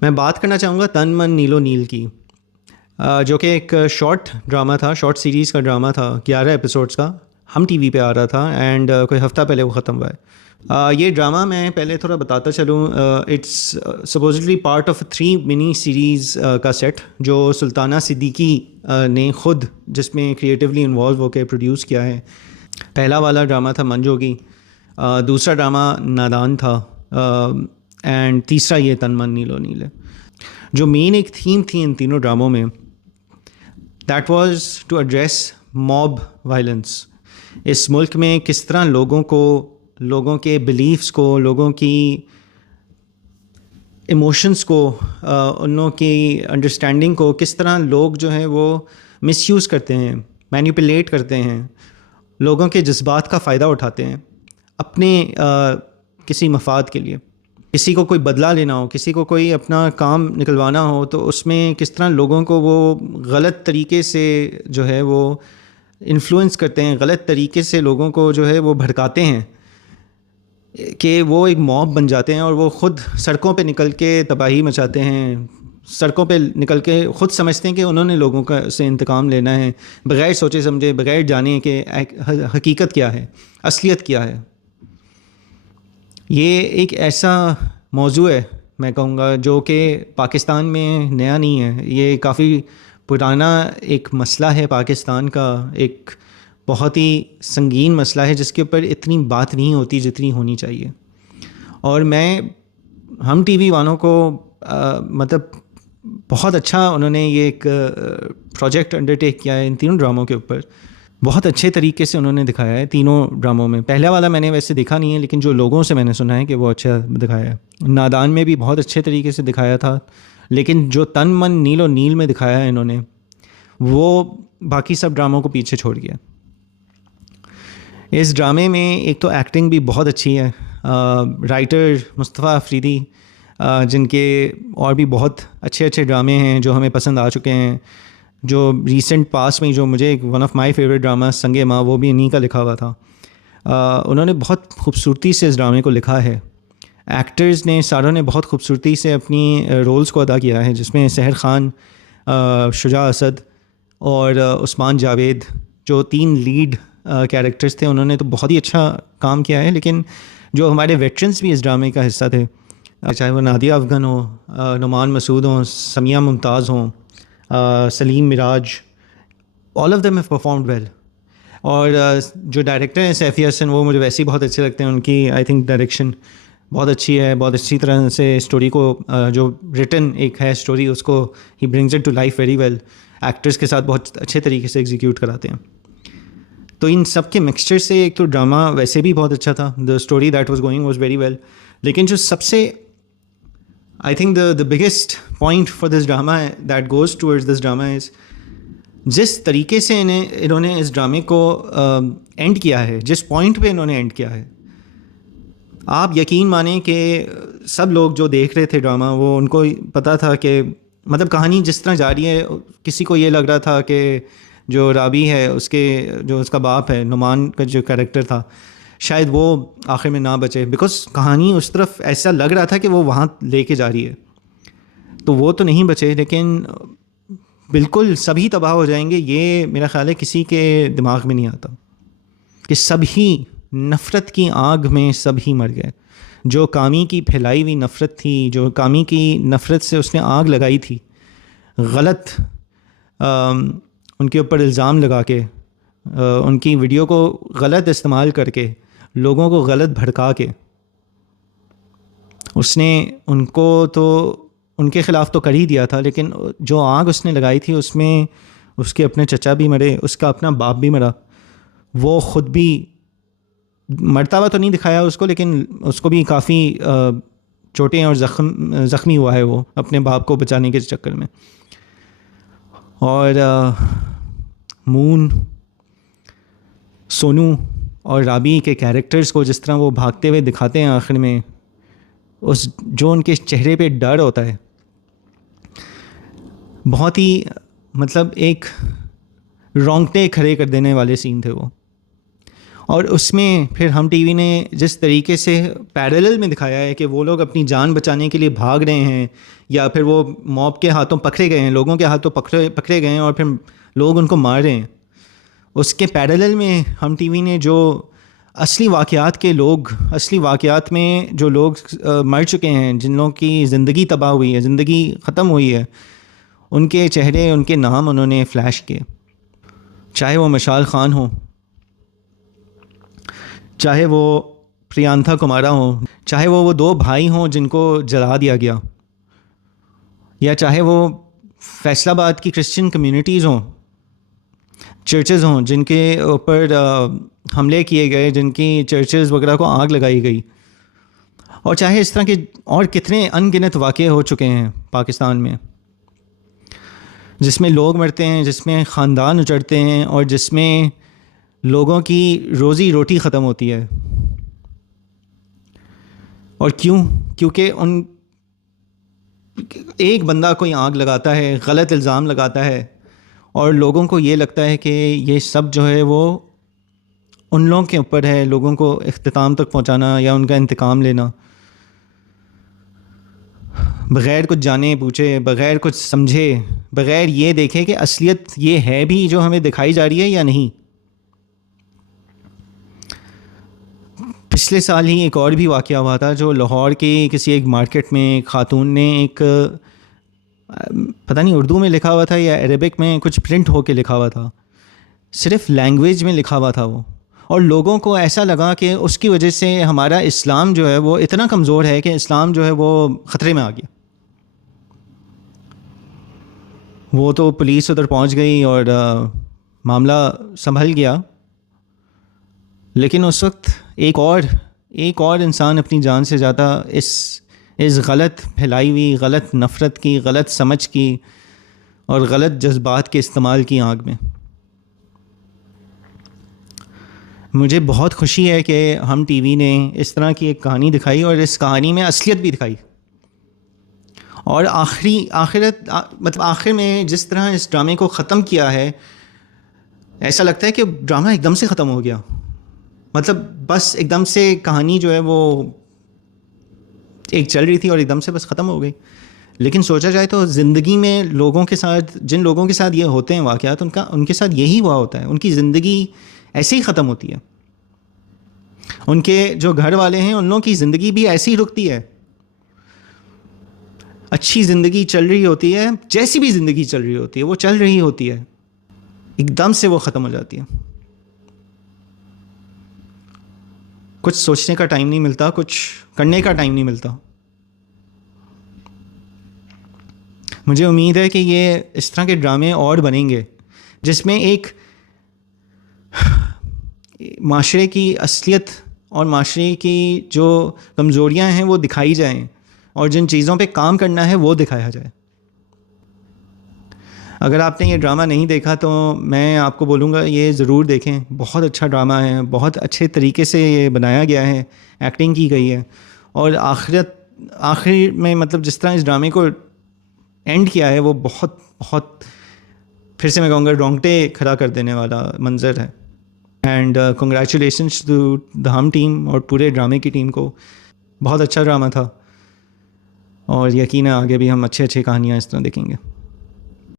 मैं बात करना चाहूँगा तन मन नीलो नील की, जो कि एक शॉर्ट ड्रामा था, शॉर्ट सीरीज़ का ड्रामा था, 11 एपिसोड्स का। हम टीवी पे आ रहा था एंड कोई हफ्ता पहले वो ख़त्म हुआ है। ये ड्रामा मैं पहले थोड़ा बताता चलूँ। It's supposedly part of 3 mini series का सेट जो सुल्ताना सिद्दीकी ने खुद जिसमें क्रिएटिवली इन्वॉल्व होकर प्रोड्यूस किया है। पहला वाला ड्रामा था मनजोगी, दूसरा ड्रामा नादान था, एंड तीसरा ये तन मन नीलो नील है। जो मेन एक थीम थी इन तीनों ड्रामों में, that was to address mob violence. इस मुल्क में किस तरह लोगों को, लोगों के बिलीफ्स को, लोगों की इमोशंस को, उन लोगों की अंडरस्टैंडिंग को किस तरह लोग जो हैं वो मिसयूज़ करते हैं, मैनिपुलेट करते हैं, लोगों के जज्बात का फ़ायदा उठाते हैं अपने किसी मफाद के लिए। किसी को कोई बदला लेना हो, किसी को कोई अपना काम निकलवाना हो, तो उसमें किस तरह लोगों को वो गलत तरीके से जो है वो इन्फ्लुएंस करते हैं, गलत तरीके से लोगों को जो है वो भड़काते हैं कि वो एक मॉब बन जाते हैं और वो ख़ुद सड़कों पे निकल के तबाही मचाते हैं। सड़कों पे निकल के ख़ुद समझते हैं कि उन्होंने लोगों का से इंतकाम लेना है, बग़ैर सोचे समझे, बग़ैर जाने कि हकीकत क्या है, असलियत क्या है। ये एक ऐसा मौजू है, मैं कहूँगा, जो कि पाकिस्तान में नया नहीं है। ये काफ़ी पुराना एक मसला है पाकिस्तान का, एक बहुत ही संगीन मसला है जिसके ऊपर इतनी बात नहीं होती जितनी होनी चाहिए। और मैं हम टीवी वालों को मतलब बहुत अच्छा उन्होंने ये एक प्रोजेक्ट अंडरटेक किया है इन तीनों ड्रामों के ऊपर। बहुत अच्छे तरीके से उन्होंने दिखाया है तीनों ड्रामों में। पहला वाला मैंने वैसे देखा नहीं है, लेकिन जो लोगों से मैंने सुना है कि वो अच्छा दिखाया है। नादान में भी बहुत अच्छे तरीके से दिखाया था, लेकिन जो तन मन नीलो नील में दिखाया है इन्होंने, वो बाकी सब ड्रामों को पीछे छोड़ गया। इस ड्रामे में एक तो एक्टिंग भी बहुत अच्छी है। राइटर मुस्तफ़ा अफरीदी, जिनके और भी बहुत अच्छे अच्छे ड्रामे हैं जो हमें पसंद आ चुके हैं। जो रिसेंट पास में जो मुझे one of my favourite drama संगे माँ, वो भी इन्हीं का लिखा हुआ था। उन्होंने बहुत खूबसूरती से इस ड्रामे को लिखा है। एक्टर्स ने सारों ने बहुत खूबसूरती से अपनी रोल्स को अदा किया है, जिसमें सहर खान, शुजा असद और उस्मान जावेद, जो 3 लीड कैरेक्टर्स थे, उन्होंने तो बहुत ही अच्छा काम किया है। लेकिन जो हमारे वेटरन्स भी इस ड्रामे का हिस्सा थे, चाहे वो नादिया अफगन हो, नुमान मसूद हों, समिया मुमताज़ हों, Saleem Miraj, all of them have performed well. और जो डायरेक्टर हैं सैफ़ी हसन, वो मुझे वैसे ही बहुत अच्छे लगते हैं। उनकी आई थिंक डायरेक्शन बहुत अच्छी है, बहुत अच्छी तरह से स्टोरी को, जो रिटन एक है स्टोरी, उसको ही brings it to life very well. Actors के साथ बहुत अच्छे तरीके से एग्जीक्यूट कराते हैं। तो इन सब के मिक्सचर से एक तो ड्रामा वैसे भी बहुत अच्छा था, the story that was going was very well. लेकिन जो सबसे I think the biggest point for this drama that goes towards this drama is जिस तरीके से इन्होंने इस ड्रामे को एंड किया है, जिस पॉइंट पे इन्होंने एंड किया है। आप यकीन माने कि सब लोग जो देख रहे थे ड्रामा, वो उनको पता था कि मतलब कहानी जिस तरह जा रही है, किसी को ये लग रहा था कि जो राबी है, उसके जो उसका बाप है, नुमान का जो कैरेक्टर था, शायद वो आखिर में ना बचे, बिकॉज कहानी उस तरफ ऐसा लग रहा था कि वो वहाँ लेके जा रही है। तो वो तो नहीं बचे, लेकिन बिल्कुल सभी तबाह हो जाएंगे, ये मेरा ख्याल है किसी के दिमाग में नहीं आता कि सभी नफ़रत की आग में सभी मर गए। जो कामी की फैलाई हुई नफ़रत थी, जो कामी की नफ़रत से उसने आग लगाई थी, गलत उनके ऊपर इल्ज़ाम लगा के, उनकी वीडियो को गलत इस्तेमाल करके, लोगों को गलत भड़का के, उसने उनको तो उनके ख़िलाफ़ तो कर ही दिया था। लेकिन जो आग उसने लगाई थी उसमें उसके अपने चचा भी मरे, उसका अपना बाप भी मरा, वो ख़ुद भी मरता हुआ तो नहीं दिखाया उसको, लेकिन उसको भी काफ़ी चोटें और ज़ख्मी हुआ है वो अपने बाप को बचाने के चक्कर में। और मून, सोनू और राबी के कैरेक्टर्स को जिस तरह वो भागते हुए दिखाते हैं आखिर में, उस जो उनके चेहरे पे डर होता है, बहुत ही मतलब एक रोंगटे खड़े कर देने वाले सीन थे वो। और उसमें फिर हम टीवी ने जिस तरीके से पैरेलल में दिखाया है कि वो लोग अपनी जान बचाने के लिए भाग रहे हैं या फिर वो मॉब के हाथों पकड़े गए हैं, लोगों के हाथों पकड़े गए हैं और फिर लोग उनको मार रहे हैं, उसके पैरेलल में हम टीवी ने जो असली वाक़यात में जो लोग मर चुके हैं, जिन लोगों की ज़िंदगी तबाह हुई है, ज़िंदगी ख़त्म हुई है, उनके चेहरे, उनके नाम उन्होंने फ्लैश किए। चाहे वो मशाल ख़ान हो, चाहे वो प्रियंका कुमारा हो, चाहे वो दो भाई हों जिनको जला दिया गया, या चाहे वो फैसलाबाद की क्रिश्चियन कम्युनिटीज़ हों, चर्चेज़ हों जिनके ऊपर हमले किए गए, जिनकी चर्चेज़ वगैरह को आग लगाई गई, और चाहे इस तरह के और कितने अनगिनत वाक़े हो चुके हैं पाकिस्तान में, जिसमें लोग मरते हैं, जिसमें ख़ानदान उजड़ते हैं और जिसमें लोगों की रोज़ी रोटी ख़त्म होती है। और क्योंकि एक बंदा कोई आग लगाता है, गलत इल्ज़ाम लगाता है और लोगों को ये लगता है कि ये सब जो है वो उन लोगों के ऊपर है, लोगों को इख्तिताम तक पहुंचाना या उनका इंतकाम लेना, बग़ैर कुछ जाने पूछे, बग़ैर कुछ समझे, बग़ैर ये देखे कि असलियत ये है भी जो हमें दिखाई जा रही है या नहीं। पिछले साल ही एक और भी वाक़या हुआ था जो लाहौर के किसी एक मार्केट में एक ख़ातून ने एक पता नहीं उर्दू में लिखा हुआ था या अरबिक में कुछ प्रिंट होके लिखा हुआ था, सिर्फ लैंग्वेज में लिखा हुआ था वो, और लोगों को ऐसा लगा कि उसकी वजह से हमारा इस्लाम जो है वो इतना कमज़ोर है कि इस्लाम जो है वो ख़तरे में आ गया। वो तो पुलिस उधर पहुंच गई और मामला संभल गया, लेकिन उस वक्त एक और इंसान अपनी जान से ज़्यादा इस गलत फैलाई हुई गलत नफ़रत की, गलत समझ की और गलत जज्बात के इस्तेमाल की आग में। मुझे बहुत खुशी है कि हम टीवी ने इस तरह की एक कहानी दिखाई और इस कहानी में असलियत भी दिखाई, और आखिर में जिस तरह इस ड्रामे को ख़त्म किया है, ऐसा लगता है कि ड्रामा एकदम से ख़त्म हो गया। मतलब बस एकदम से कहानी जो है वो एक चल रही थी और एकदम से बस ख़त्म हो गई। लेकिन सोचा जाए तो ज़िंदगी में लोगों के साथ, जिन लोगों के साथ ये होते हैं वाक़यात, उनके साथ यही हुआ होता है। उनकी ज़िंदगी ऐसे ही ख़त्म होती है, उनके जो घर वाले हैं उन लोगों की ज़िंदगी भी ऐसी ही रुकती है। अच्छी ज़िंदगी चल रही होती है, जैसी भी ज़िंदगी चल रही होती है वो चल रही होती है, एकदम से वो ख़त्म हो जाती है। कुछ सोचने का टाइम नहीं मिलता, कुछ करने का टाइम नहीं मिलता। मुझे उम्मीद है कि ये इस तरह के ड्रामे और बनेंगे जिसमें एक माशरे की असलियत और माशरे की जो कमज़ोरियां हैं वो दिखाई जाएं, और जिन चीज़ों पे काम करना है वो दिखाया जाए। अगर आपने ये ड्रामा नहीं देखा तो मैं आपको बोलूँगा ये ज़रूर देखें। बहुत अच्छा ड्रामा है, बहुत अच्छे तरीके से ये बनाया गया है, एक्टिंग की गई है, और आखिर में मतलब जिस तरह इस ड्रामे को एंड किया है वो बहुत बहुत, फिर से मैं कहूँगा, रोंगटे खड़ा कर देने वाला मंज़र है। एंड कंग्रेचुलेशंस टू द हम टीम और पूरे ड्रामे की टीम को। बहुत अच्छा ड्रामा था और यकीन है आगे भी हम अच्छी कहानियाँ इस तरह देखेंगे।